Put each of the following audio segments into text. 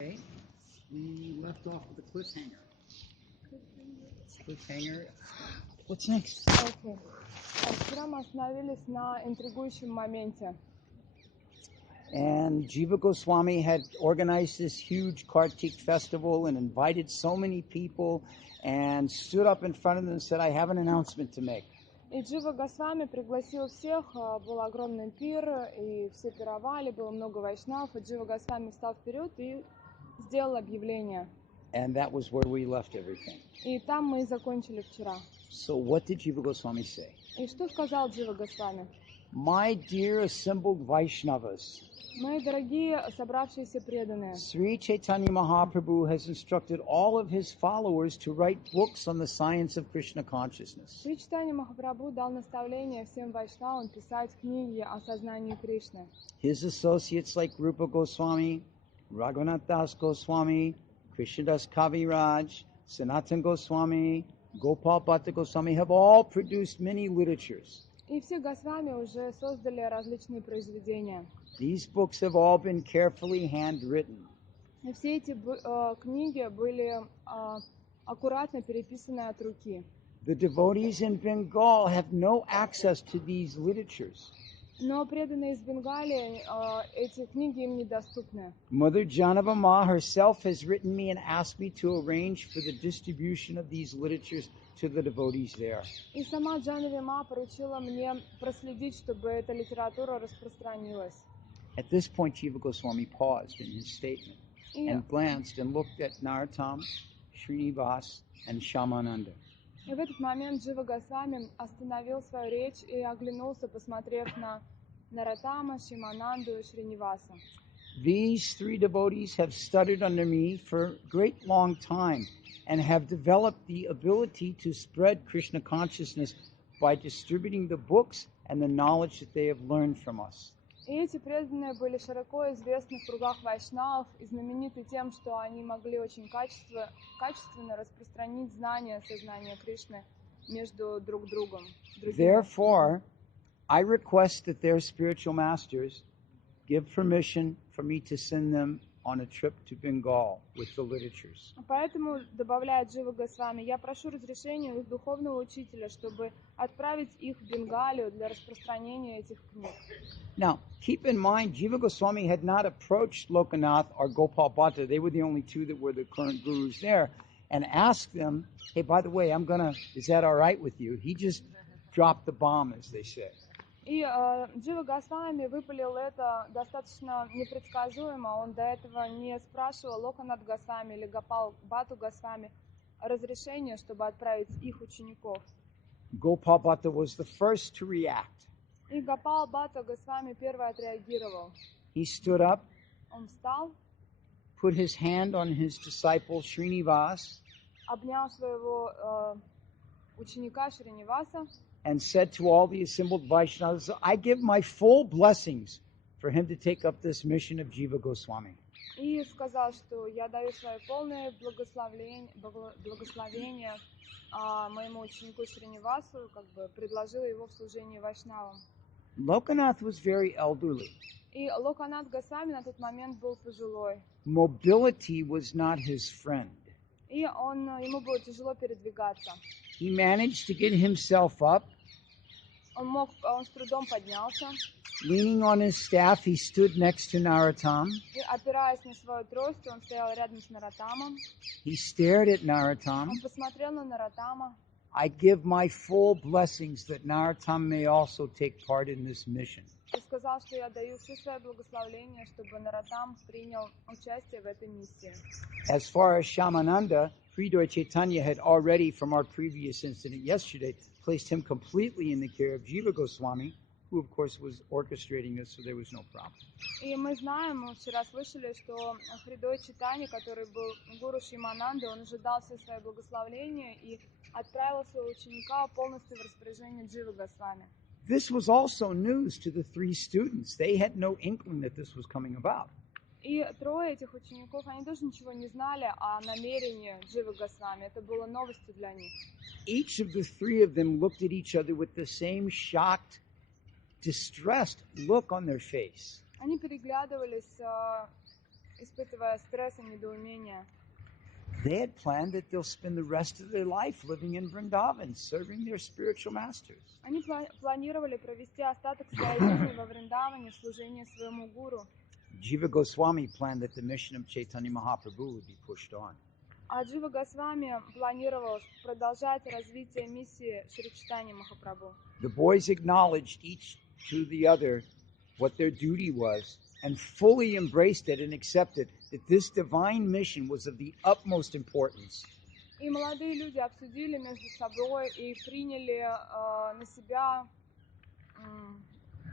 Okay, we left off with a cliffhanger. Cliffhanger. What's next? Окей. Вчера мы остановились на интригующем моменте. And Jiva Goswami had organized this huge Kartik festival and invited so many people and stood up in front of them and said, I have an announcement to make. И Джива Госвами пригласил всех, был огромный пир, и все пировали, было много вайшнавов, и Джива Госвами встал вперед и сделал объявление. And that was where we left everything. И там мы и закончили вчера. So what did Jiva Goswami say? И что сказал Джива Госвами? My dear assembled Vaishnavas, Мои дорогие собравшиеся преданные, Sri Chaitanya Mahaprabhu has instructed all of his followers to write books on the science of Krishna consciousness. Шри Чайтанья Махапрабху дал наставление всем вайшнавам писать книги о сознании Кришны. His associates like Rupa Goswami, Raghunath Das Goswami, Krishnadas Kaviraj, Sanatan Goswami, Gopal Bhatta Goswami have all produced many literatures. И все Госвами уже создали различные произведения. These books have all been carefully handwritten. И все эти книги были аккуратно переписаны от руки. The devotees in Bengal have no access to these literatures. Но преданные из Бенгалии эти книги им недоступны. Mother Janava Ma herself has written me and asked me to arrange for the distribution of these literatures to the devotees there. И сама Джанави Ма поручила мне проследить, чтобы эта литература распространилась. At this point, Jiva Goswami paused in his statement and glanced and looked at Narottam, Srinivas, and Syamananda. И в этот момент Джива Госвами остановил свою речь и оглянулся, посмотрев на Нароттама, Шьямананду и Шриниваса. These three devotees have studied under me for a great long time and have developed the ability to spread Krishna consciousness by distributing the books and the knowledge that they have learned from us. И эти преданные были широко известны в кругах вайшнавов и знамениты тем, что они могли очень качественно распространить знания сознания Кришны между друг другом. Therefore, I request that their spiritual masters give permission for me to send them on a trip to Bengal with the literatures. Поэтому, добавляет Джива Госвами, я прошу разрешения у их духовного учителя, чтобы отправить их в Бенгалию для распространения этих книг. Now, keep in mind, Jiva Goswami had not approached Lokanath or Gopal Bhatta. They were the only two that were the current gurus there, and asked them, hey, by the way, is that all right with you? He just dropped the bomb, as they say. И Джива Госвами выпалил это достаточно непредсказуемо. Он до этого не спрашивал Локанат Госвами или Гопал Бхатту Госвами разрешения, чтобы отправить их учеников. Gopal Bhatta was the first to react. И Гопал Бхатта Госвами первый отреагировал. He stood up, Он встал, put his hand on his disciple Srinivas, обнял своего ученика Шриниваса, and said to all the assembled Vaishnavas, I give my full blessings for him to take up this mission of Jiva Goswami. И сказал, что я даю свое полное благословение моему ученику Шринивасу, как бы предложил его в служении вайшнавам. Lokanath was very elderly. И Локанат Госвами на тот момент был пожилой. Mobility was not his friend. И ему было тяжело передвигаться. He managed to get himself up. Он с трудом поднялся. Leaning on his staff, he stood next to Narottam. И опираясь на свою трость, он стоял рядом с Нароттамом. He stared at Narottam. Он посмотрел на Нароттама. I give my full blessings that Narottam may also take part in this mission. И сказал, что я даю все свои благословения, чтобы Нароттам принял участие в этой миссии. As far as Syamananda, Hridoy Chaitanya had already, from our previous incident yesterday, placed him completely in the care of Jiva Goswami, who of course was orchestrating this, so there was no problem. И мы знаем, мы вчера слышали, что Хридой Чайтанья, который был гуру Сьямананды, он уже дал все свои благословения и отправил своего ученика полностью в распоряжение Дживы Госвами. This was also news to the three students. They had no inkling that this was coming about. И трое этих учеников, они тоже ничего не знали о намерении Дживы Госвами. Это было новостью для них. Each of the three of them looked at each other with the same shocked, distressed look on their face. Они переглядывались испытывая стресс и недоумение. They had planned that they'll spend the rest of their life living in Vrindavan, serving their spiritual masters. Они планировали провести остаток своей жизни во Вриндаване в служении своему гуру. Jiva Goswami planned that the mission of Chaitanya Mahaprabhu would be pushed on. А Джива Госвами планировал продолжать развитие миссии Шри Чайтаньи Махапрабху. The boys acknowledged each to the other what their duty was and fully embraced it and accepted that this divine mission was of the utmost importance. И молодые люди обсудили между собой и приняли на себя,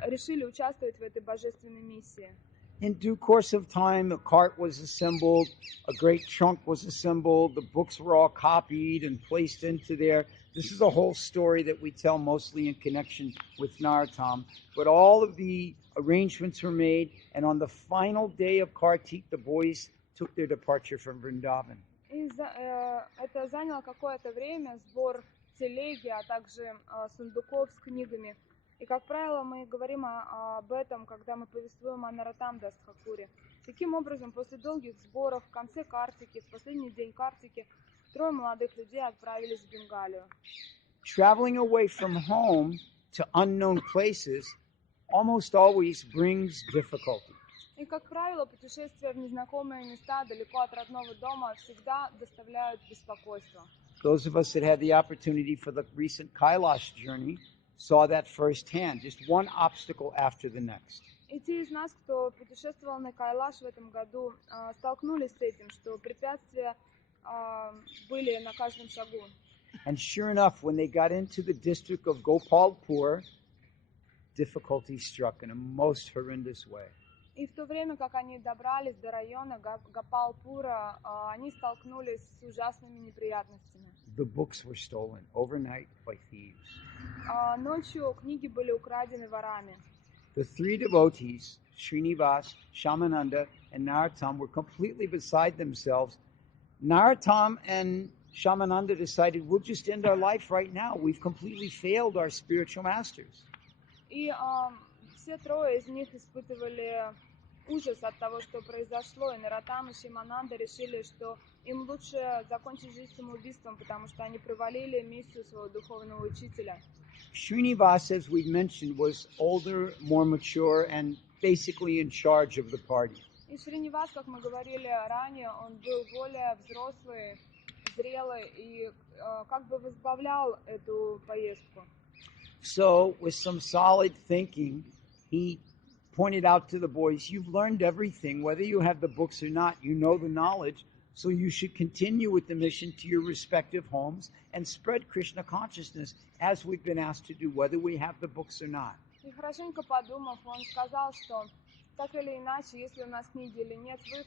решили участвовать в этой божественной миссии. In due course of time, a cart was assembled, a great trunk was assembled, the books were all copied and placed into there. This is a whole story that we tell mostly in connection with Narottam. But all of the arrangements were made, and on the final day of Kartik, the boys took their departure from Vrindavan. И это заняло какое-то время, сбор телеги, а также сундуков с книгами. И, как правило, мы говорим об этом, когда мы повествуем о Нароттам Дас Тхакуре. Таким образом, после долгих сборов, в конце Картики, в последний день Картики, 3 молодых людей отправились в Бенгалию. Traveling away from home to unknown places almost always brings difficulty. И, как правило, путешествия в незнакомые места далеко от родного дома всегда доставляют беспокойство. Those of us that had the opportunity for the recent Kailash journey saw that firsthand, just one obstacle after the next. И те из нас, кто путешествовал на Кайлаш в этом году, столкнулись с этим, что препятствия были на каждом шагу. And sure enough, when they got into the district of Gopalpur, difficulty struck in a most horrendous way. И в то время, как они добрались до района Гопалпура, они столкнулись с ужасными неприятностями. The books were stolen overnight by thieves. Ночью книги были украдены ворами. The 3 devotees, Srinivas, Syamananda, and Narottam, were completely beside themselves. Narottam and Syamananda decided, we'll just end our life right now. We've completely failed our spiritual masters. И все 3 из них испытывали ужас от того, что произошло. И Нароттам и Сямананда решили, что им лучше закончить жизнь самоубийством, потому что они провалили миссию своего духовного учителя. Srinivas, as we mentioned, was older, more mature, and basically in charge of the party. И Шринивас, как мы говорили ранее, он был более взрослый, зрелый и как бы возглавлял эту поездку. So, with some solid thinking, he pointed out to the boys, you've learned everything, whether you have the books or not, you know the knowledge, so you should continue with the mission to your respective homes and spread Krishna consciousness as we've been asked to do, whether we have the books or not. И хорошенько подумав, он сказал, что так или иначе, если у нас книги или нет, вы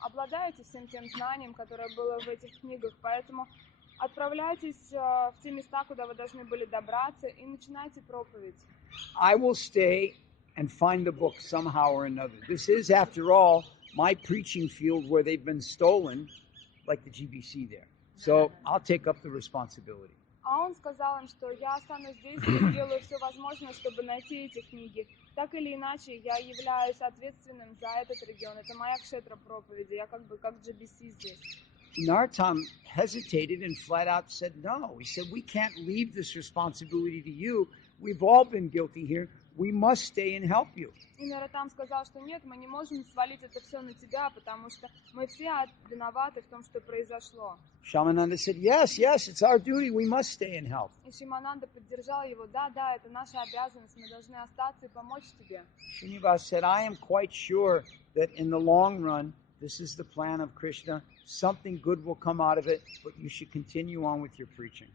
обладаете всем тем знанием, которое было в этих книгах, поэтому отправляйтесь в те места, куда вы должны были добраться, и начинайте проповедь. I will stay and find the book somehow or another. This is, after all, my preaching field where they've been stolen, like the GBC there. So I'll take up the responsibility. А он сказал им, что я останусь здесь и сделаю все возможное, чтобы найти эти книги. Так или иначе, я являюсь ответственным за этот регион. Это моя кшетра проповеди. Я как бы как GBC здесь. Narottam hesitated and flat out said no. He said, we can't leave this responsibility to you. We've all been guilty here. We must stay and help you. И Нароттам сказал, что нет, мы не можем свалить это все на тебя, потому что мы все виноваты в том, что произошло. Syamananda said, yes, it's our duty. We must stay and help. И Сямананда поддержал его. Да, это наша обязанность. Мы должны остаться и помочь тебе. Srinivas said, I am quite sure that in the long run, this is the plan of Krishna. Something good will come out of it, but you should continue on with your preaching.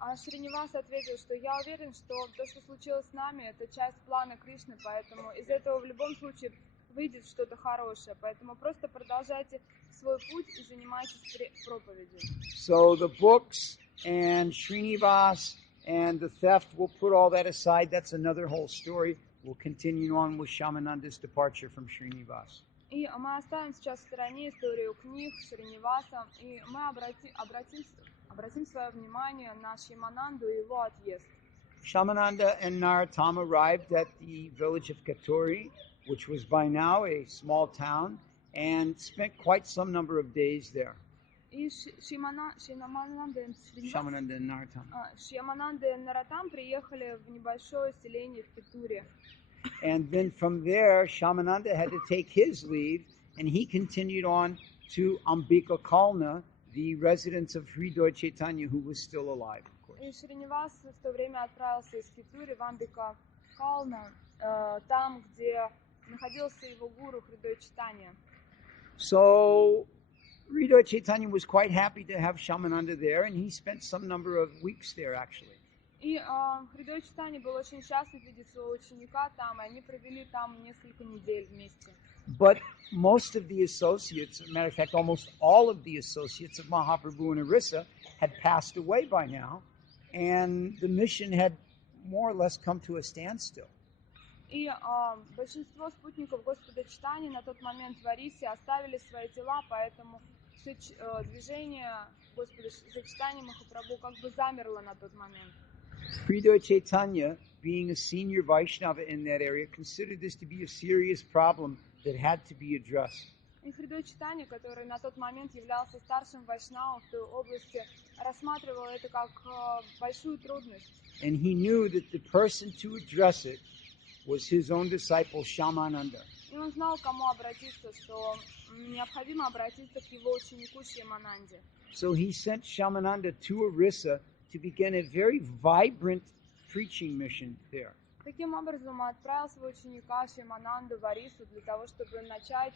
А Шринивас ответил, что я уверен, что то, что случилось с нами, это часть плана Кришны, поэтому из этого в любом случае выйдет что-то хорошее. Поэтому просто продолжайте свой путь и занимайтесь проповедью. So the books and Srinivas and the theft, we'll put all that aside. That's another whole story. We'll continue on with Syamananda's departure from Srinivas. И мы оставим сейчас в стороне историю книг Шриниваса, и мы обратим свое внимание на Сямананду и его отъезд. Syamananda and Narottam arrived at the village of Katori, which was by now a small town, and spent quite some number of days there. И Шьямананда и Сринивас, Syamananda and Narottam. Шьямананда и Наротам приехали в небольшое селение в Китуре. And then from there, Syamananda had to take his leave, and he continued on to Ambika Kalna, the residence of Hridoy Chaitanya, who was still alive, of course. И Шринивас в то время отправился из Китури в Амбика Кална, там, где находился его гуру Хридой Чайтанья. So Hridoy Chaitanya was quite happy to have Syamananda there, and he spent some number of weeks there, actually. И Хридой Чайтанья был очень счастлив видеть своего ученика там, и они провели там несколько недель вместе. But most of the associates, as a matter of fact, almost all of the associates of Mahaprabhu and Orissa had passed away by now, and the mission had more or less come to a standstill. И большинство спутников Господа Чайтаньи на тот момент в Орисе оставили свои тела, поэтому все движение Господа Чайтаньи Махапрабху как бы замерло на тот момент. Hridoy Chaitanya, being a senior Vaishnava in that area, considered this to be a serious problem that had to be addressed. И Хридой Чайтанья, который на тот момент являлся старшим вайшнавом в той области, рассматривал это как большую трудность. And he knew that the person to address it was his own disciple, Syamananda. И он знал, к кому обратиться, что необходимо обратиться к его ученику Сьямананде. So he sent Syamananda to Orissa to begin a very vibrant preaching mission there. Таким образом, он отправил своего ученика Сьямананду в Орису для того, чтобы начать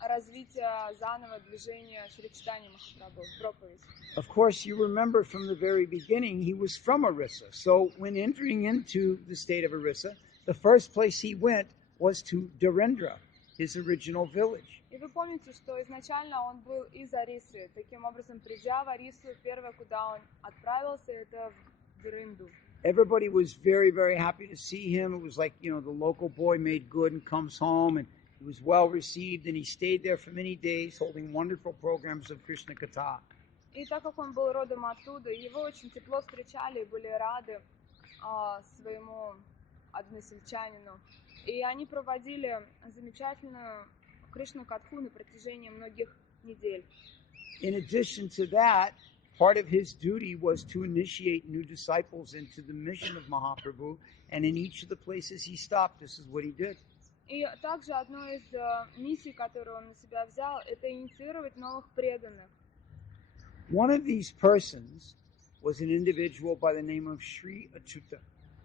развитие заново движения Шри Чайтаньи Махапрабху, проповедь. Of course, you remember from the very beginning, he was from Orissa. So when entering into the state of Orissa, the first place he went was to Dharendra, his original village. И вы помните, что изначально он был из Орисы. Таким образом, придя в Орису, первое, куда он отправился, это в Деринду. Everybody was very, very happy to see him. It was like, the local boy made good and comes home, and he was well received, and he stayed there for many days, holding wonderful programs of Krishna Katha. И так как он был родом оттуда, его очень тепло встречали и были рады своему односельчанину. И они проводили замечательную Кришна-катху на протяжении многих недель. In addition to that, part of his duty was to initiate new disciples into the mission of Mahaprabhu, and in each of the places he stopped, this is what he did. И также одной из миссий, которую он на себя взял, это инициировать новых преданных. One of these persons was an individual by the name of Sri Achyuta.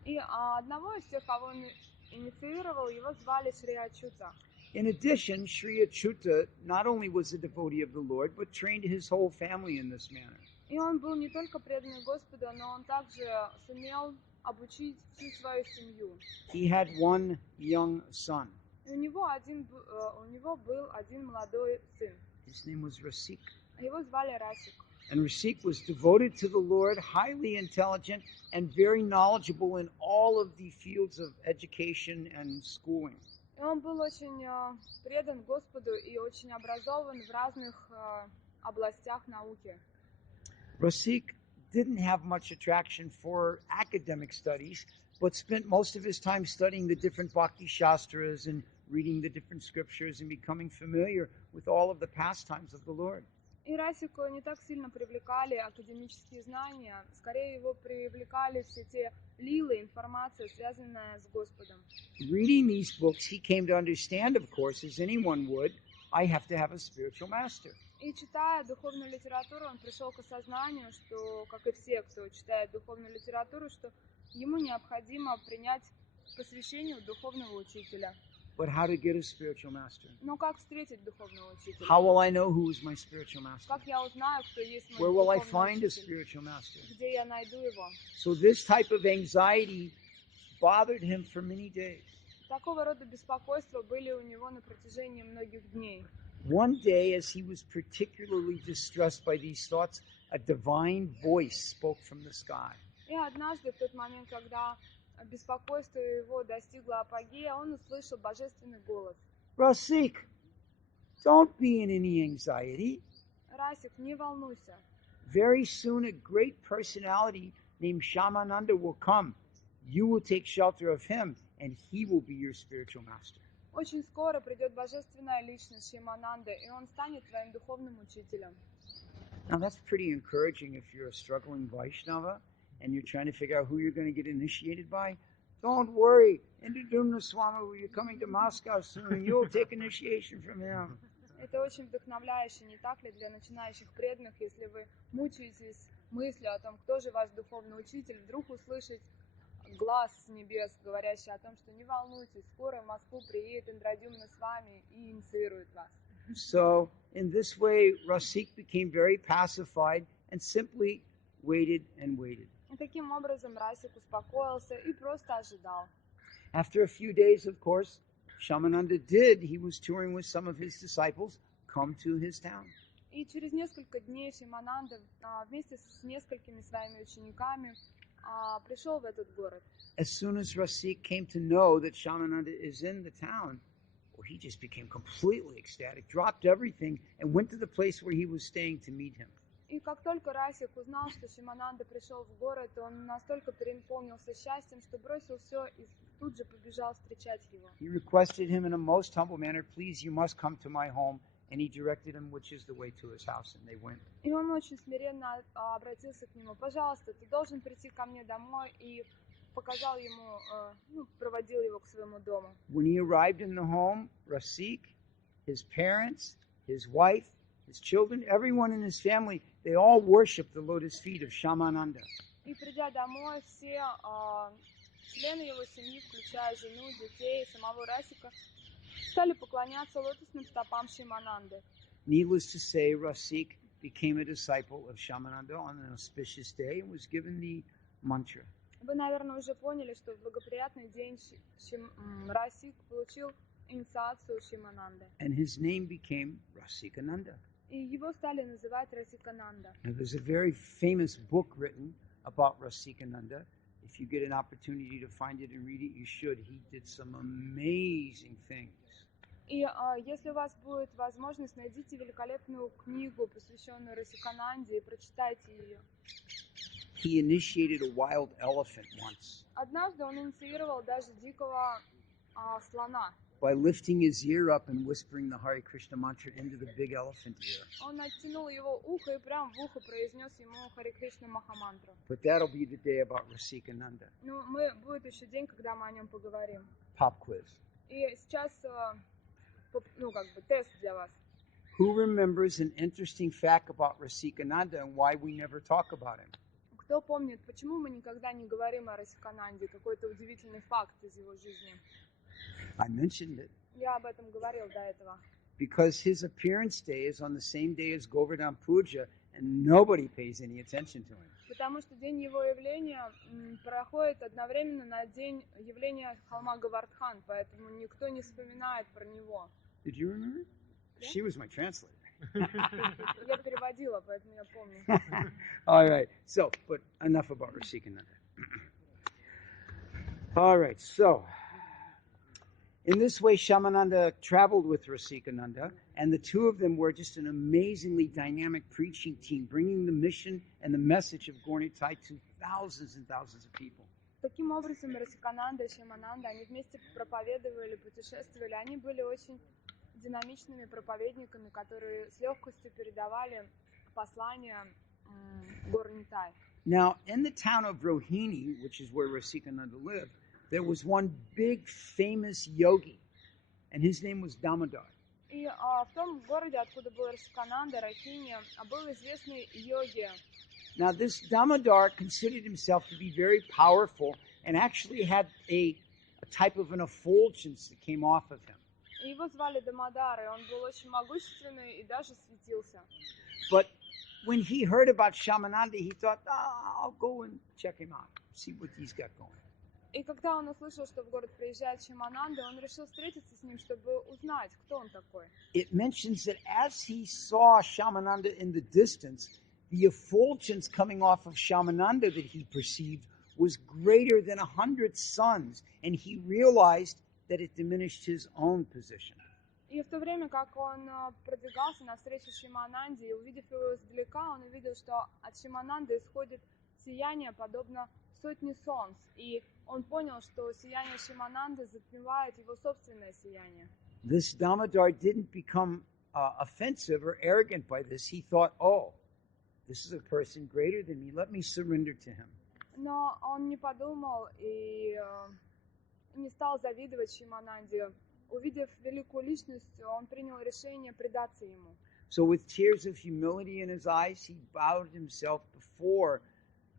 И одного из тех, кого он инициировал, его звали Шри Ачюта. In addition, Sri Achyuta not only was a devotee of the Lord, but trained his whole family in this manner. И он был не только преданный Господу, но он также сумел обучить всю свою семью. He had one young son. И у него был один молодой сын. His name was Rasik. Его звали Расик. And Rasik was devoted to the Lord, highly intelligent, and very knowledgeable in all of the fields of education and schooling. И он был очень предан Господу и очень образован в разных областях науки. Rasik didn't have much attraction for academic studies, but spent most of his time studying the different Bhakti Shastras and reading the different scriptures and becoming familiar with all of the pastimes of the Lord. И Расику не так сильно привлекали академические знания, скорее его привлекали все те лилы, информация, связанная с Господом. Reading these books, he came to understand, of course, as anyone would, I have to have a spiritual master. И читая духовную литературу, он пришел к осознанию, что, как и все, кто читает духовную литературу, что ему необходимо принять посвящение у духовного учителя. But how to get a spiritual master? Но как встретить духовного учителя? How will I know who is my spiritual master? Как я узнаю, кто есть мой Where will I духовный find a учитель? spiritual master? Где я найду его? So this type of anxiety bothered him for many days. Такого рода беспокойства были у него на протяжении многих дней. One day, as he was particularly distressed by these thoughts, a divine voice spoke from the sky. И однажды, в тот момент, когда беспокойство его достигло апогея, он услышал божественный голос. Rasik, don't be in any anxiety. Расик, не волнуйся. Very soon a great personality named Syamananda will come. You will take shelter of him, and he will be your spiritual master. Очень скоро придет божественная личность Шьямананды, и он станет твоим духовным учителем. Now that's pretty encouraging if you're a struggling Vaishnava and you're trying to figure out who you're going to get initiated by. Don't worry, Indradumna Swami, you're coming to Moscow soon and you'll take initiation from him. Это очень вдохновляюще, не так ли, для начинающих преданных, если вы мучаетесь мыслью о том, кто же ваш духовный учитель, вдруг услышать глаз с небес, говорящий о том, что не волнуйтесь, скоро в Москву приедет Индрадюмна с вами и инициирует вас. So in this way, Rasik became very pacified and simply waited and waited. И таким образом Расик успокоился и просто ожидал. After a few days, of course, Syamananda did. He was touring with some of his disciples, come to his town. И через несколько дней Шьямананда вместе с несколькими своими учениками пришел в этот город. As soon as Rasik came to know that Syamananda is in the town, well, he just became completely ecstatic, dropped everything, and went to the place where he was staying to meet him. И как только Расик узнал, что Шьямананда пришел в город, он настолько переполнился счастьем, что бросил все и тут же побежал встречать его. He requested him in a most humble manner, please, you must come to my home. And he directed him which is the way to his house, and they went. И он очень смиренно обратился к нему. Пожалуйста, ты должен прийти ко мне домой, и показал ему, проводил его к своему дому. When he arrived in the home, Rasik, his parents, his wife, his children, everyone in his family, they all worshipped the lotus feet of Syamananda. И придя домой, все члены его семьи, включая жену, детей, самого Расика, стали поклоняться лотосным стопам Шьямананды. Needless to say, Rasik became a disciple of Syamananda on an auspicious day and was given the mantra. Вы, наверное, уже поняли, что в благоприятный день Расик получил инициацию Шьямананды. And his name became Rasikananda. И его стали называть Расикананда. Now, there's a very famous book written about Rasikananda. If you get an opportunity to find it and read it, you should. He did some amazing things. И если у вас будет возможность, найдите великолепную книгу, посвященную Расикананде, и прочитайте ее. He initiated a wild elephant once Однажды он инициировал даже дикого слона. by lifting his ear up and whispering the Hare Krishna mantra into the big elephant ear. Он оттянул его ухо и прямо в ухо произнес ему Харе Кришна Махамантру. But that'll be the day about Rasikananda. Ну, будет еще день, когда мы о нем поговорим. Pop quiz. И сейчас, тест для вас. Who remembers an interesting fact about Rasikananda and why we never talk about him? Кто помнит, почему мы никогда не говорим о Расикананде? Какой-то удивительный факт из его жизни. I mentioned it. Я об этом говорил до этого. Because his appearance day is on the same day as Govardhan Puja, and nobody pays any attention to him. Потому что день его явления проходит одновременно на день явления холма Говардхан, поэтому никто не вспоминает про него. Did you remember? Yeah. She was my translator. Я переводила, поэтому я помню. All right. So, but enough about Rasikananda. All right. So, in this way, Syamananda traveled with Rasikananda, and the two of them were just an amazingly dynamic preaching team, bringing the mission and the message of Gaura-Nitai to thousands and thousands of people. Таким образом, Расикананда и Шьямананда, они вместе проповедовали, путешествовали. Они были очень динамичными проповедниками, которые с легкостью передавали послание Gaura-Nitai. Now, in the town of Rohini, which is where Rasikananda lived, there was one big famous yogi, and his name was Damodar. И в том городе, откуда был Расикананда, Рахини, был известный йоги. Now, this Damodar considered himself to be very powerful and actually had a type of an effulgence that came off of him. Его звали Дамодар, и он был очень могущественный и даже светился. But when he heard about Syamananda, he thought, I'll go and check him out, see what he's got going. И когда он услышал, что в город приезжает Шьямананда, он решил встретиться с ним, чтобы узнать, кто он такой. It mentions that as he saw Syamananda in the distance, the effulgence coming off of Syamananda that he perceived was greater than 100 suns, and he realized that it diminished his own position. И в то время, как он продвигался навстречу Шьямананде, и увидев его издалека, он увидел, что от Шьямананды исходит сияние, подобно сотни солнц, и он понял, что сияние Шимананды затмевает его собственное сияние. This Damodar didn't become offensive or arrogant by this. He thought, oh, this is a person greater than me. Let me surrender to him. Но он не подумал и не стал завидовать Шимананде. Увидев великую личность, он принял решение предаться ему. So with tears of humility in his eyes, he bowed himself before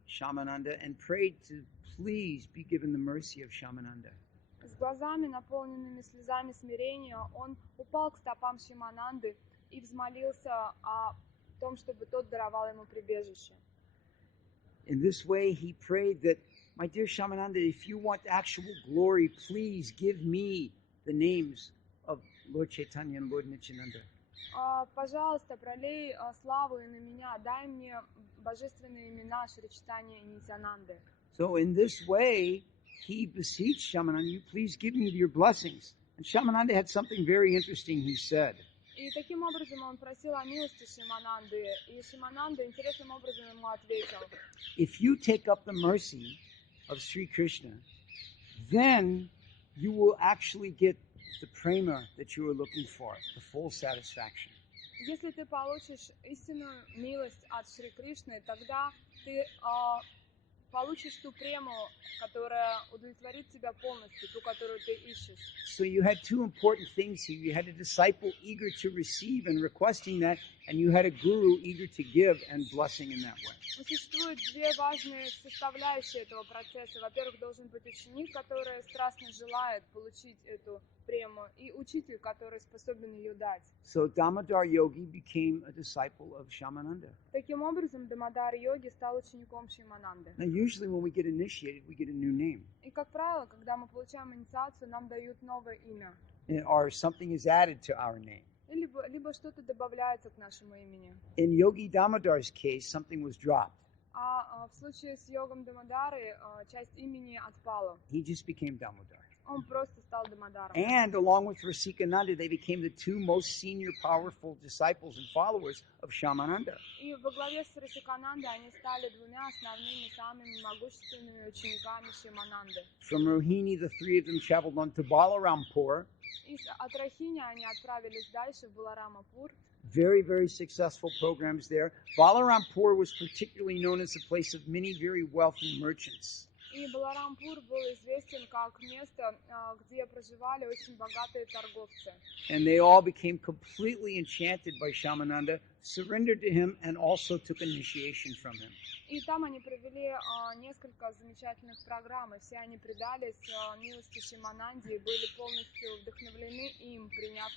Syamananda and prayed to please be given the mercy of Syamananda. С глазами, наполненными слезами смирения, он упал к стопам Шимананды и взмолился о том, чтобы тот даровал ему прибежище. In this way, he prayed that, my dear Syamananda, if you want actual glory, please give me the names of Lord Chaitanya and Lord Nityananda. Пожалуйста, пролей славу и на меня, дай мне божественные имена Шри Чайтаньи и Нитянанды. So in this way, he beseeched Syamananda, you please give me your blessings. And Syamananda had something very interesting he said. И таким образом он просил о милости Шимананды, и Шимананда интересным образом ему ответил: If you take up the mercy of Sri Krishna, then you will actually get the prema that you are looking for, the full satisfaction. Если ты получишь истинную милость от Шри Кришны, тогда ты получишь ту прему, которая удовлетворит тебя полностью, ту, которую ты ищешь. So you had two important things here. You had a disciple eager to receive and requesting that, and you had a guru eager to give and blessing in that way. Но существуют две важные составляющие этого процесса. Во-первых, должен быть ученик, который страстно желает получить эту прему, и учитель, который способен ее дать. So Damodar Yogi became a disciple of Syamananda. Таким образом, Дамодар йоги стал учеником Шимананды. Now usually when we get initiated, we get a new name. И, как правило, когда мы получаем инициацию, нам дают новое имя. Or something is added to our name. Либо что-то добавляется к нашему имени. In Yogi Damodar's case, something was dropped. А в случае с йогом Дамодары часть имени отпала. He just became Damodar. Он просто стал Дамодаром. And along with Rasikananda, they became the two most senior, powerful disciples and followers of Syamananda. И во главе с Расиканандой они стали двумя основными, самыми могущественными учениками Шимананды. From Rohini, the three of them traveled on to Balarampur. От Рахини они отправились дальше в Баларамапур. Very, very successful programs there. Balarampur was particularly known as a place of many very wealthy merchants. И Баларампур был известен как место, где проживали очень богатые торговцы. And they all became completely enchanted by Syamananda, surrendered to him, and also took initiation from him. И там они провели несколько замечательных программ, и все они предались милости Шимананде и были полностью вдохновлены им, приняв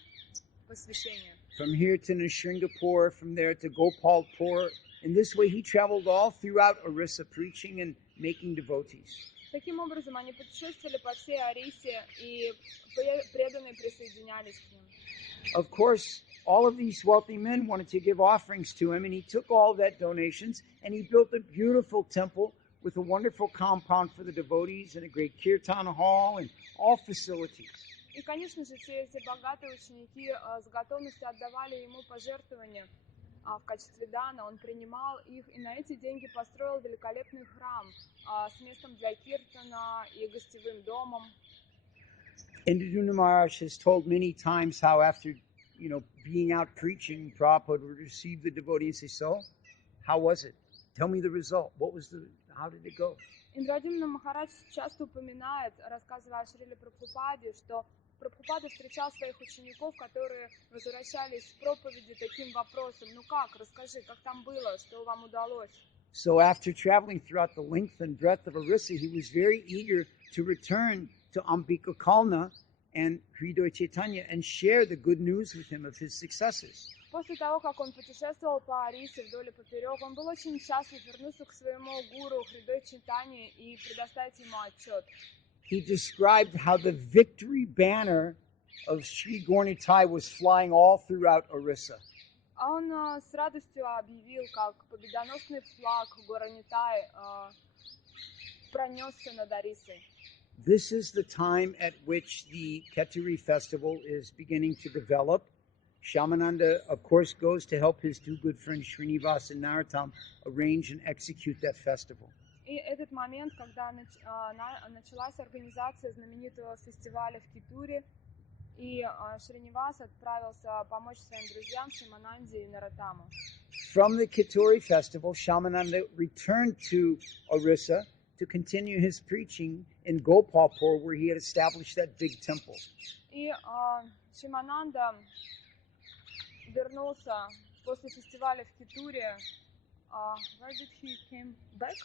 посвящение. From here to Nrsimhapur, from there to Gopalpur. In this way, he traveled all throughout Orissa, preaching and making devotees. Таким образом, они путешествовали по всей Орисе, и преданные присоединялись к ним. Of course, all of these wealthy men wanted to give offerings to him, and he took all that donations, and he built a beautiful temple with a wonderful compound for the devotees and a great kirtan hall and all facilities. И, конечно же, все эти богатые ученики с готовностью отдавали ему пожертвования в качестве дана. Он принимал их и на эти деньги построил великолепный храм с местом для киртана и гостевым домом. Indradumna Maharaj has told many times how after, being out preaching, Prabhupada would receive the devotee and say, so, how was it? Tell me the result. How did it go? Индрадумна Махарадж часто упоминает, рассказывая о Шриле Прабхупаде, что Прабхупада встречал своих учеников, которые возвращались с проповеди таким вопросом: ну как, расскажи, как там было, что вам удалось? So after traveling throughout the length and breadth of Orissa, he was very eager to return to Ambika Kalna and Hridoy Chaitanya and share the good news with him of his successes. После того, как он путешествовал по Орисе вдоль и поперек, он был очень счастлив вернуться к своему гуру Хридой Чайтанье и предоставить ему отчет. He described how the victory banner of Sri Gaurnitai was flying all throughout Orissa. А он с радостью объявил, как победоносный флаг Горанитай пронесся над Орисой. This is the time at which the Keturi festival is beginning to develop. Syamananda, of course, goes to help his two good friends Srinivas and Narottam arrange and execute that festival. И И этот момент, когда началась организация знаменитого фестиваля в Китуре, и Шринивас отправился помочь своим друзьям Симананде и Наратаму. From the Kituri festival, Syamananda returned to Orissa to continue his preaching in Gopalpur, where he had established that big temple. И Симананда вернулся после фестиваля в Китуре. Where did he came back?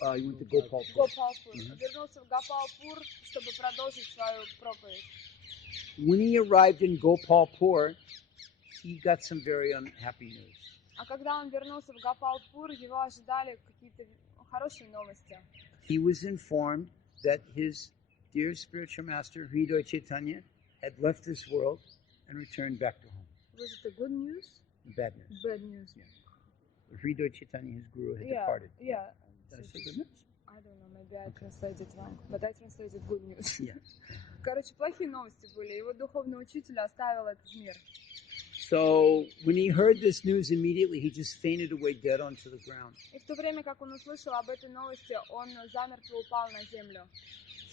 He went to Gopalpur. Гопалпур. Вернулся в Гопалпур, чтобы продолжить свою проповедь. When he arrived in Gopalpur, he got some very unhappy news. А когда он вернулся в Гопалпур, его ожидали какие-то хорошие новости. He was informed that his dear spiritual master, Hridoy Chaitanya, had left this world and returned back to home. Was it a good news? Bad news. Bad news. Yeah. Hridoy Chaitanya, his guru, had departed. Yeah. Did I say good news? I don't know, maybe I translated wrong, but I translated good news. Yeah. Короче, плохие новости были. Его духовный учитель оставил этот мир. So when he heard this news immediately, he just fainted away dead onto the ground. И в то время, как он услышал об этой новости, он замертво упал на землю.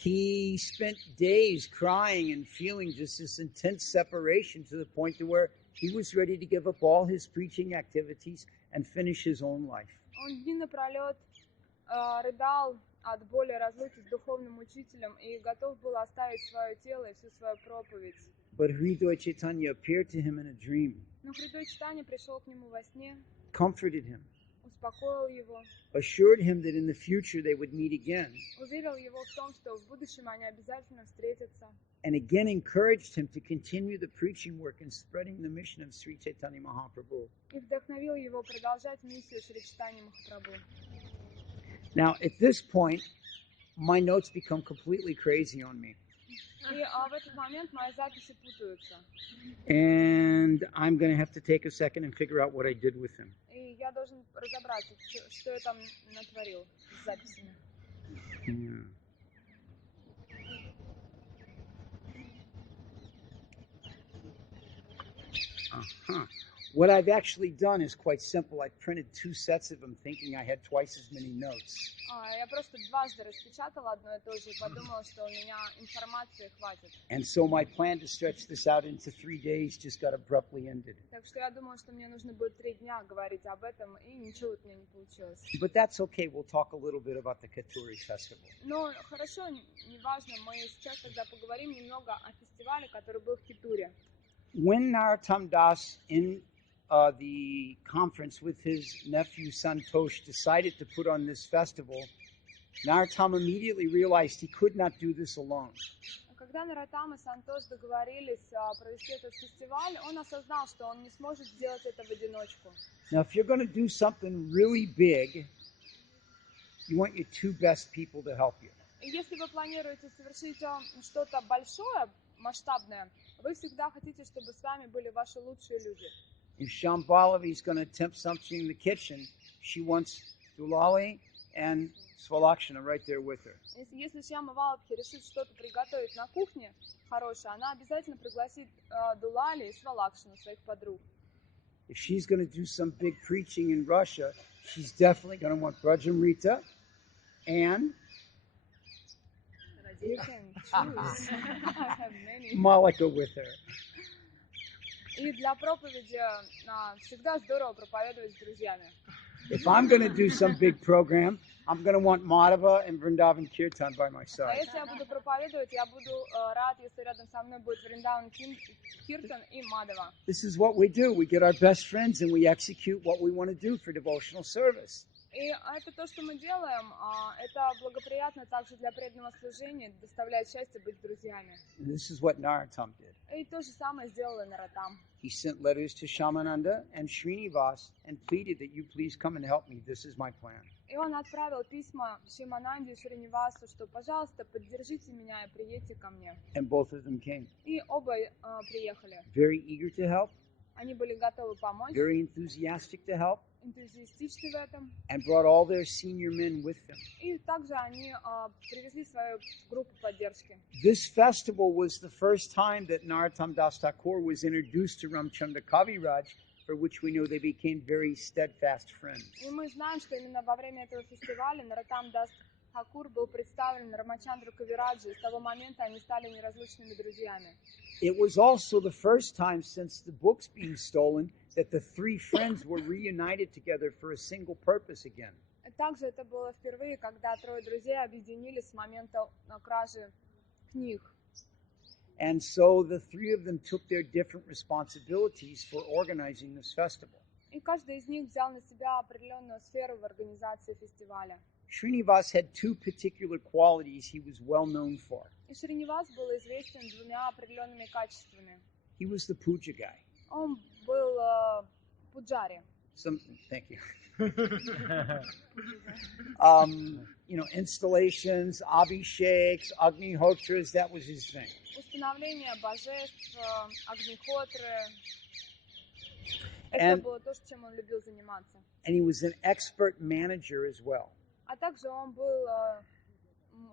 He spent days crying and feeling just this intense separation to the point to where he was ready to give up all his preaching activities and finish his own life. Он дни напролет рыдал от боли разлуки с духовным учителем и готов был оставить свое тело и всю свою проповедь. But Hridoy Chaitanya appeared to him in a dream, Но Хридой Чайтанья пришел к нему во сне, comforted him, успокоил его, assured him that in the future they would meet again, уверил его в том, что в будущем они обязательно встретятся. and again encouraged him to continue the preaching work and spreading the mission of Sri Chaitanya Mahaprabhu. И вдохновил его продолжать миссию Шри Чайтаньи Махапрабху. Now, at this point, my notes become completely crazy on me. И в этот момент мои записи путаются. And I'm going to have to take a second and figure out what I did with him. И я должен разобраться, что я там натворил с записями. Yeah. Uh-huh. What I've actually done is quite simple. I printed 2 sets of them thinking I had twice as many notes. Я просто дважды распечатала одно и то же и подумала, что у меня информации хватит. And so my plan to stretch this out into 3 days just got abruptly ended. Так что я думала, что мне нужно будет 3 дня говорить об этом, и ничего у меня не получилось. But that's okay. We'll talk a little bit about the Katuri festival. Но хорошо, неважно, мы сейчас тогда поговорим немного о фестивале, который был в Китуре. When Narottam Das in the conference with his nephew Santosh decided to put on this festival, Narottam immediately realized he could not do this alone. Когда Нароттам и Сантош договорились провести этот фестиваль, он осознал, что он не сможет сделать это в одиночку. Now, if you're going to do something really big, you want your 2 best people to help you. И если вы планируете совершить что-то большое, масштабное, вы всегда хотите, чтобы с вами были ваши лучшие люди. If Shambhalavi is going to attempt something in the kitchen, she wants Dulali and Svalakshana right there with her. Если Шьяма Валабхи решит что-то приготовить на кухне хорошее, она обязательно пригласит Дулали и Свалакшину, своих подруг. If she's going to do some big preaching in Russia, she's definitely going to want Brajamrita and You can choose. I have many. Malika with her. И для проповеди всегда здорово проповедовать с друзьями. If I'm going to do some big program, I'm going to want Madhava and Vrindavan Kirtan by my А side. если я буду проповедовать, я буду рад, если рядом со мной будет Вриндаван Киртан и Мадава. This is what we do. We get our best friends and we execute what we want to do for devotional service. И это то, что мы делаем, это благоприятно также для преданного служения, доставляет счастье быть с друзьями. And this is what Narottam did. И то же самое сделал и Нароттам. He sent letters to Syamananda and Srinivas and pleaded that you please come and help me. This is my plan. И он отправил письма Симананде и Шринивасу, что, пожалуйста, поддержите меня и приедьте ко мне. And both of them came. И оба приехали. Very eager to help, Они были готовы помочь, very enthusiastic to help, энтузиастичны в этом. and brought all their senior men with them. И также они привезли свою группу поддержки. This festival was the first time that Narottam Das Thakur was introduced to Ramchandra Kaviraj for which we know they became very steadfast friends. И мы знаем, что именно во время этого фестиваля Наратам Дас Хакур был представлен Рамачандру Кавираджи, и с того момента они стали неразлучными друзьями. It was also the first time since the books being stolen that the three friends were reunited together for a single purpose again. Также это было впервые, когда трое друзей объединились с момента кражи книг. And so the three of them took their different responsibilities for organizing this festival. И каждый из них взял на себя определенную сферу в организации фестиваля. Srinivas had two particular qualities he was well known for. И Шринивас был известен двумя определенными качествами. He was the puja guy. Он был пуджари. Thank you. Installations, abhisheks, agnihotras, that was his thing. Установление божеств, огнихотры. Это было то, чем он любил заниматься. And he was an expert manager as well. А также он был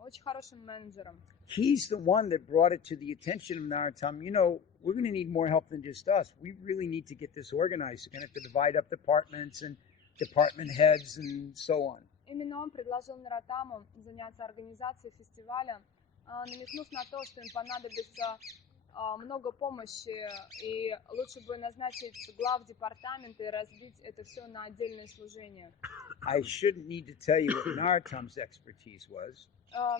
очень хорошим менеджером. He's the one that brought it to the attention of Narottam. We're going to need more help than just us. We really need to get this organized. We're going to have to divide up departments and department heads and so on. Именно он предложил Нароттаму заняться организацией фестиваля, намекнув на то, что им понадобится много помощи, и лучше бы назначить глав департамента и разбить это все на отдельные служения. I shouldn't need to tell you what Narottam's expertise was.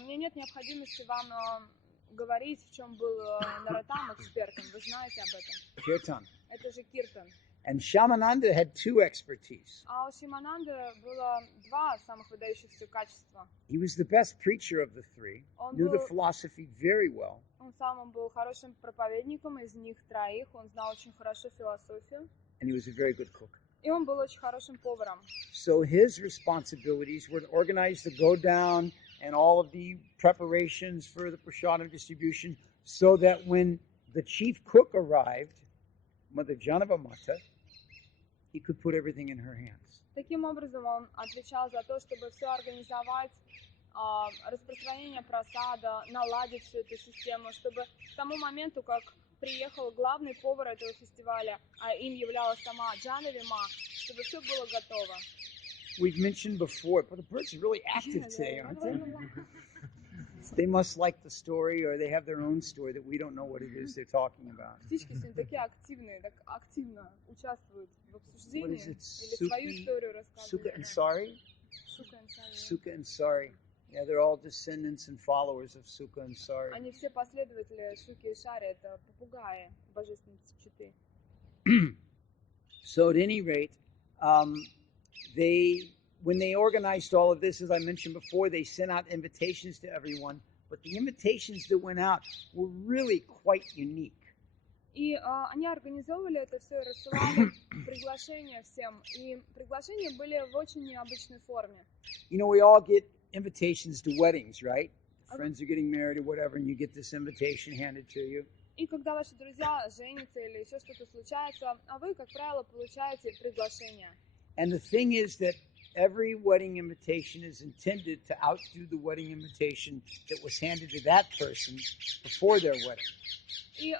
Мне нет необходимости вам говорить, в чем был Нароттам экспертом. Вы знаете об этом. Kirtan. Это же киртан. And Syamananda had two expertise. А у Сямананды было два самых выдающихся качества. He was the best preacher of the three, knew the philosophy very well. Он сам был хорошим проповедником из них троих, он знал очень хорошо философию. And he was a very good cook. И он был очень хорошим поваром. So his responsibilities were to organize the go down and all of the preparations for the prasadam distribution, so that when the chief cook arrived, Mother Janava Mata, he could put everything in her hands. Таким образом, он отвечал за то, чтобы все организовать, распространение просада, наладить всю эту систему, чтобы к тому моменту, как приехал главный повар этого фестиваля, а им являлась сама Джанавима, чтобы все было готово. We've mentioned before, but the birds are really active today, aren't they? They must like the story, or they have their own story that we don't know what it is they're talking about. Птички сегодня такие активные, так активно участвуют в обсуждении или свою историю рассказывают. Suka and Sari? Сука and Sari. Suka and Sari. Yeah, they're all descendants and followers of Suka and Sari. Они все последователи Суки и Шари, это попугаи божественной читы. So at any rate, when they organized all of this, as I mentioned before, they sent out invitations to everyone, but the invitations that went out were really quite unique. И они организовывали это все, рассылали приглашения всем, и приглашения были в очень необычной форме. We all get invitations to weddings, right? Friends are getting married or whatever, and you get this invitation handed to you. И когда ваши друзья женятся или еще что-то случается, а вы, как правило, получаете приглашение. And the thing is that every wedding invitation is intended to outdo the wedding invitation that was handed to that person before their wedding. И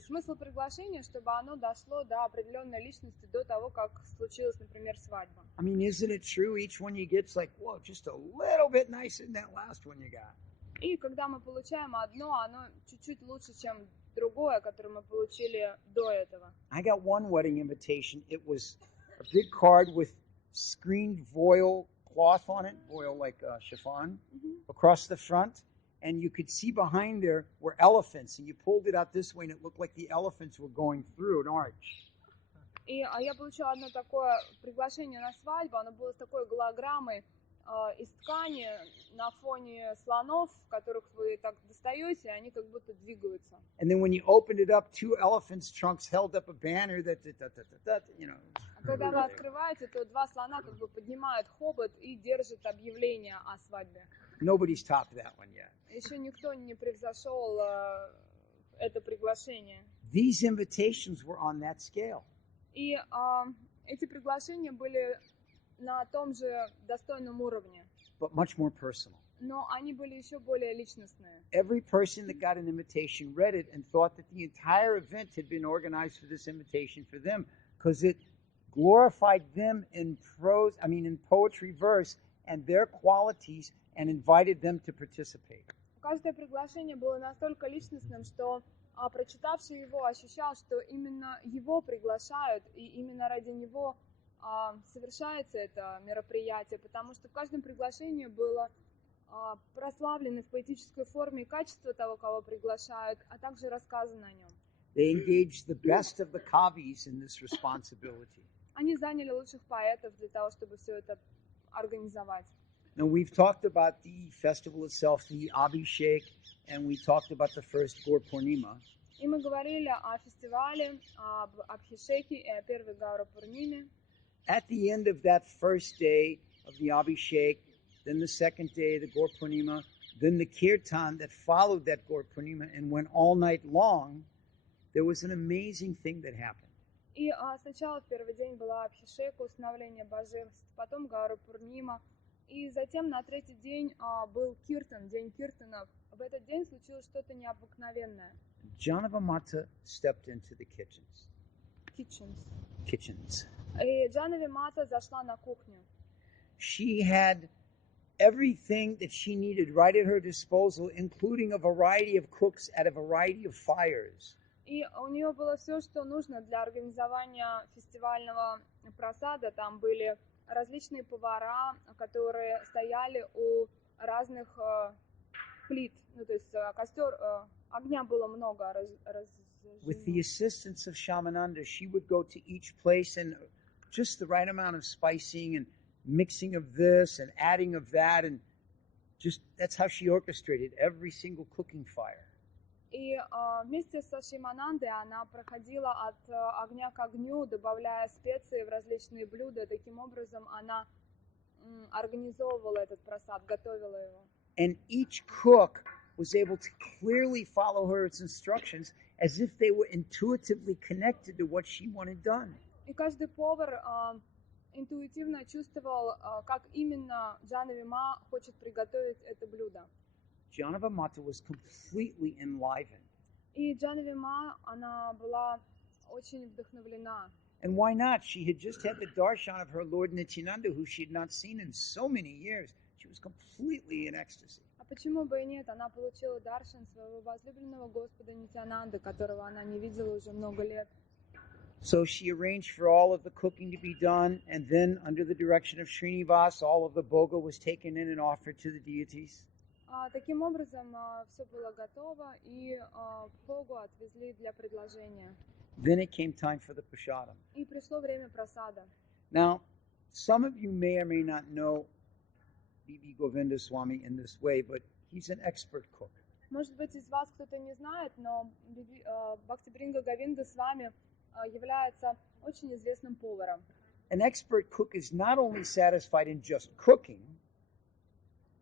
смысл приглашения, чтобы оно дошло до определенной личности до того, как случилась, например, свадьба. I mean, isn't it true? Each one you get's like, whoa, just a little bit nicer than that last one you got. И когда мы получаем одно, оно чуть-чуть лучше, чем другое, которое мы получили до этого. I got one wedding invitation. It was a big card with screened voile cloth on it, voile like chiffon, across the front. And you could see behind there were elephants. And you pulled it out this way, and it looked like the elephants were going through an arch. И я получила одно такое приглашение на свадьбу. Оно было с такой голограммой из ткани на фоне слонов, которых вы так достаете, и они как будто двигаются. And then when you opened it up, two elephants' trunks held up a banner that. А когда вы открываете, то два слона как бы поднимают хобот и держат объявление о свадьбе. Nobody's topped that one yet. Еще никто не превзошел это приглашение. These invitations were on that scale. И эти приглашения были на том же достойном уровне. But much more personal. Но они были еще более личностные. Every person that got an invitation read it and thought that the entire event had been organized for this invitation for them, because it glorified them in in poetry verse and their qualities and invited them to participate. Каждое приглашение было настолько личностным, что прочитавший его ощущал, что именно его приглашают, и именно ради него совершается это мероприятие, потому что в каждом приглашении было прославлены в поэтической форме качество того, кого приглашают, а также рассказано о нем. They engaged the best of the kavis in this responsibility. Они заняли лучших поэтов для того, чтобы все это организовать. Now, we've talked about the festival itself, the Abhishek, and we talked about the first Gaur Purnima. И мы говорили о фестивале, об Абхишеке и о первой Гаура Пурниме. At the end of that first day of the Abhishek, then the second day, the Gaur Purnima, then the Kirtan that followed that Gaur Purnima and went all night long, there was an amazing thing that happened. И сначала в первый день была Абхишека, установление божеств, потом Гаура Пурнима, и затем на третий день был Киртан, день Киртанов. В этот день случилось что-то необыкновенное. Janava Mata stepped into the kitchens. И Джанави Мата зашла на кухню. She had everything that she needed right at her disposal, including a variety of cooks at a variety of fires. И у нее было все, что нужно для организования фестивального просада. Там были различные повара, которые стояли у разных плит. Ну, то есть костер, огня было много. With the assistance of Syamananda, she would go to each place and just the right amount of spicing and mixing of this and adding of that, and just that's how she orchestrated every single cooking fire. И вместе со Сьяманандой она проходила от огня к огню, добавляя специи в различные блюда. Таким образом она организовывала этот просад, готовила его. And each cook was able to clearly follow her instructions as if they were intuitively connected to what she wanted done. И каждый повар интуитивно чувствовал, как именно Джанави Ма хочет приготовить это блюдо. Janava Mata was completely enlivened. И Джанави Ма, она была очень вдохновлена. And why not? She had just had the darshan of her Lord Nityananda, who she had not seen in so many years. She was completely in ecstasy. А почему бы и нет? Она получила даршан своего возлюбленного Господа Нитянанды, которого она не видела уже много лет. So she arranged for all of the cooking to be done, and then under the direction of Srinivas, all of the bhoga was taken in and offered to the deities. Таким образом, все было готово, и Богу отвезли для предложения. Then it came time for the prasadam. И пришло время просада. Now, some of you may or may not know B.B. Govinda Swami in this way, but he's an expert cook. Может быть, из вас кто-то не знает, но Бхактибринга Говинда Свами является очень известным поваром. An expert cook is not only satisfied in just cooking,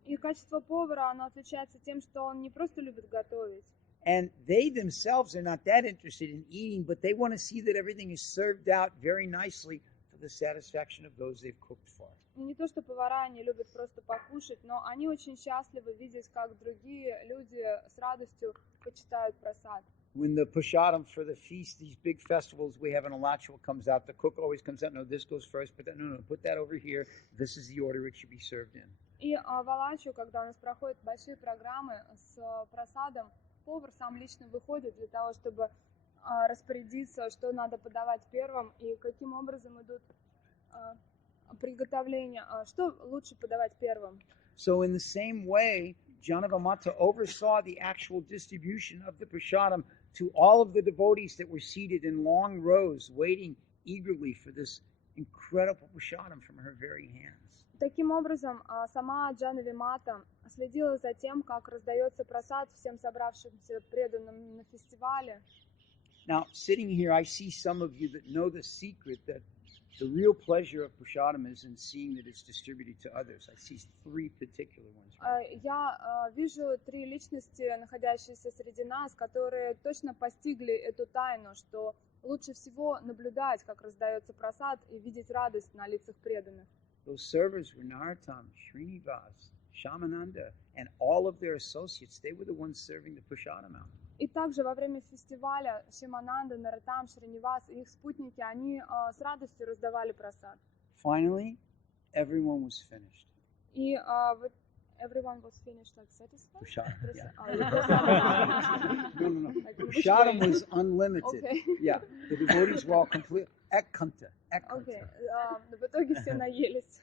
И качество повара, оно отличается тем, что он не просто любит готовить. and they themselves are not that interested in eating, but they want to see that everything is served out very nicely for the satisfaction of those they've cooked for. Не то, что повара, они любят просто покушать, но они очень счастливы видеть, как другие люди с радостью почитают просад. When the prasadam for the feast, these big festivals we have in Alachua comes out, the cook always comes out, no, this goes first, but no, put that over here. This is the order it should be served in. И в Алачу, когда у нас проходят большие программы с просадом, повар сам лично выходит для того, чтобы распорядиться, что надо подавать первым и каким образом идут приготовления, что лучше подавать первым. So in the same way, Janava Mata oversaw the actual distribution of the prasadam to all of the devotees that were seated in long rows, waiting eagerly for this incredible prasadam from her very hands. Таким образом, сама Джанави Мата следила за тем, как раздается просад всем собравшимся преданным на фестивале. Now, sitting here, I see some of you that know the secret that the real pleasure of prasadam is in seeing that it's distributed to others. I see three particular ones. Я вижу три личности, находящиеся среди нас, которые точно постигли эту тайну, что лучше всего наблюдать, как раздается просад, и видеть радость на лицах преданных. Those servers were Narottam, Srinivas, Syamananda, and all of their associates. They were the ones serving the prasadam out. И также во время фестиваля Сямананда, Наратам, Шринивас и их спутники, они с радостью раздавали прасад. Finally, everyone was finished. И вот everyone was finished like satisfied? Prashadam, yeah. No. No. Prashadam was unlimited. Okay. Yeah, the devotees were all complete. Ekanta. Окей, в итоге все наелись.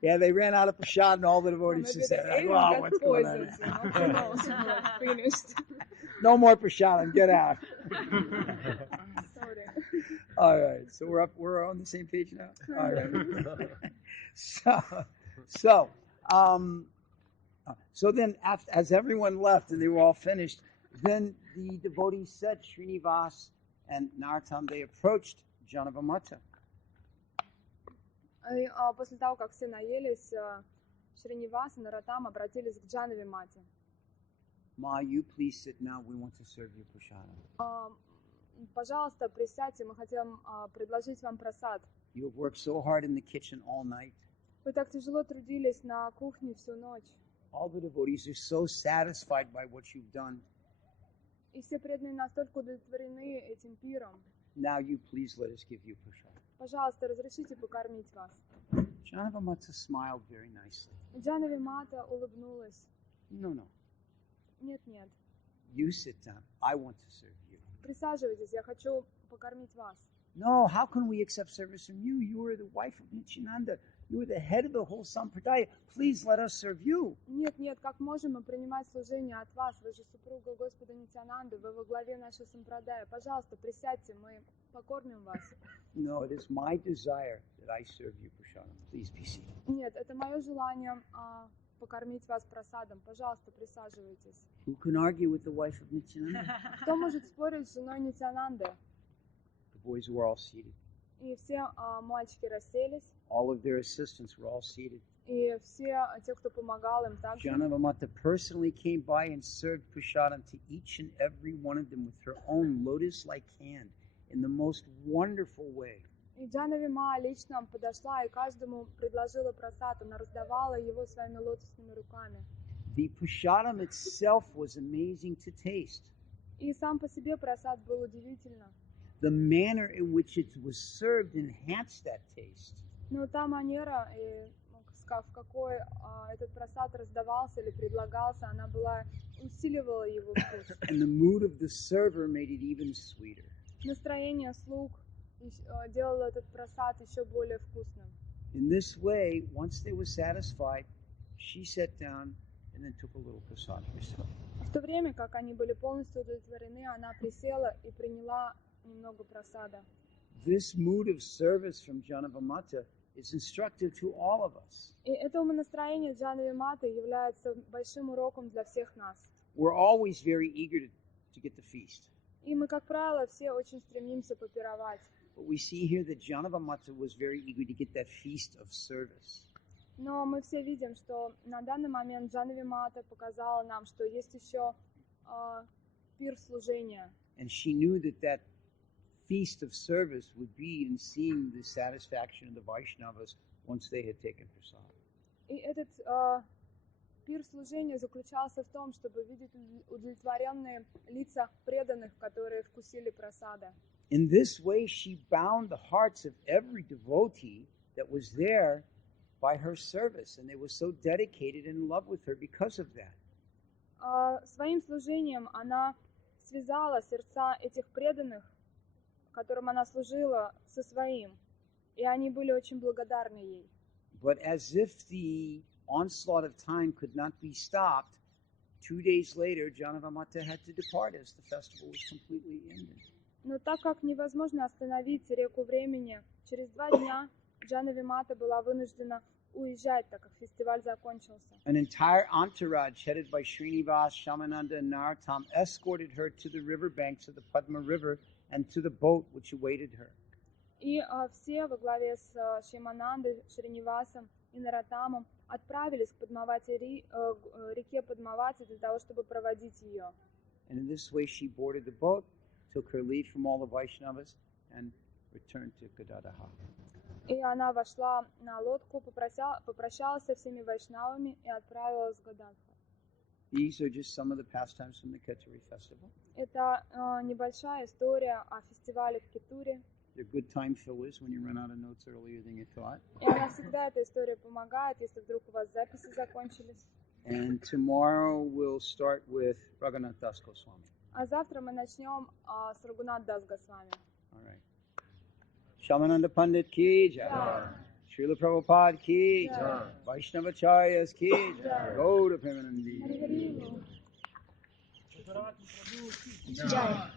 Yeah, they ran out of prashad and all the devotees just said, "Wow, what's going on?" Who knows? Like, finished. No more prashadam, get out. Sorry. All right, so we're on the same page now. All right. So then, as everyone left and they were all finished, then the devotees said, Srinivas and Narottam, they approached Janavamata. И после того, как все наелись, Шринивас и Наратам обратились к Джанаве Мате. Ma, you please sit now. We want to serve you prasadam. Пожалуйста, присядьте, мы хотим предложить вам прасад. You have worked so hard in the kitchen all night. Вы так тяжело трудились на кухне всю ночь. All the devotees are so satisfied by what you've done. И все преданные настолько удовлетворены этим пиром. Now you please let us give you prasadam. Пожалуйста, разрешите покормить вас. Janavamata smiled very nicely. Джанави Мата улыбнулась. No. Нет. You sit down. I want to serve you. Присаживайтесь, я хочу покормить вас. No, how can we accept service from you? You are the wife of Nityananda. You are the head of the whole sampradaya. Please let us serve you. Нет, как можем мы принимать служение от вас? Вы же супруга Господа Нитянанды, вы во главе нашей сампрадая. Пожалуйста, присядьте, мы покормим вас. No, it is my desire that I serve you, Prasadam. Please be seated. Нет, это мое желание покормить вас прасадом. Пожалуйста, присаживайтесь. Who can argue with the wife of Nityananda? Кто может спорить с женой Нитянанды? The boys were all seated. И все мальчики расселись. All of their assistants were all seated. И все те, кто помогал им, также. Janavamata personally came by and served prasadam to each and every one of them with her own lotus-like hand in the most wonderful way. И Джанави Ма лично подошла и каждому предложила прасад. Она раздавала его своими лотосными руками. The prasadam itself was amazing to taste. И сам по себе прасад был удивительно. The manner in which it was served enhanced that taste. Но та манера, в какой этот прасад раздавался или предлагался, она усиливала его вкус. And the mood of the server made it even sweeter. Настроение слуг делало этот прасад еще более вкусным. In this way, once they were satisfied, she sat down and then took a little prasad herself. В то время, как они были полностью удовлетворены, она присела и приняла немного прасада. This mood of service from Janavamata is instructive to all of us. И это умонастроение Джанави Маты является большим уроком для всех нас. We're always very eager to get the feast. И мы, как правило, все очень стремимся попировать. But we see here that Janavamata was very eager to get that feast of service. Но мы все видим, что на данный момент Джанави Мата показала нам, что есть еще пир служения. And she knew that feast of service would be in seeing the satisfaction of the Vaishnavas once they had taken prasad. И этот пир служения заключался в том, чтобы видеть удовлетворенные лица преданных, которые вкусили прасада. In this way, she bound the hearts of every devotee that was there by her service, and they were so dedicated and in love with her because of that. Своим служением она связала сердца этих преданных, которым она служила, со своим, и они были очень благодарны ей. But as if the onslaught of time could not be stopped, 2 days later, Janavamata had to depart as the festival was completely ended. Но так как невозможно остановить реку времени, через 2 дня Джанави Мата была вынуждена уезжать, так как фестиваль закончился. An entire entourage headed by Srinivas, Syamananda, and Narottam escorted her to the riverbanks of the Padma River and to the boat which awaited her. И все во главе с Сьяманандой, Шринивасом и Наратамом отправились к реке Падмавати для того, чтобы проводить ее. And in this way she boarded the boat, took her leave from all the Vaishnavas, and returned to Gadadaha. И она вошла на лодку, попрощалась со всеми вайшнавами и отправилась в Гададхар. These are just some of the pastimes from the Keturi festival. Это небольшая история о фестивале в Кетуре. They're good time fillers when you run out of notes earlier than you thought. И она всегда, эта история помогает, если вдруг у вас записи закончились. And tomorrow we'll start with Raghunath Das Goswami. А завтра мы начнем с Рагунат Дас Госвами. All right. Syamananda Pandit ki jai. Srila Prabhupada ki jai. Vaishnavacharyas ki jai. Gaura Premanandi. Jai.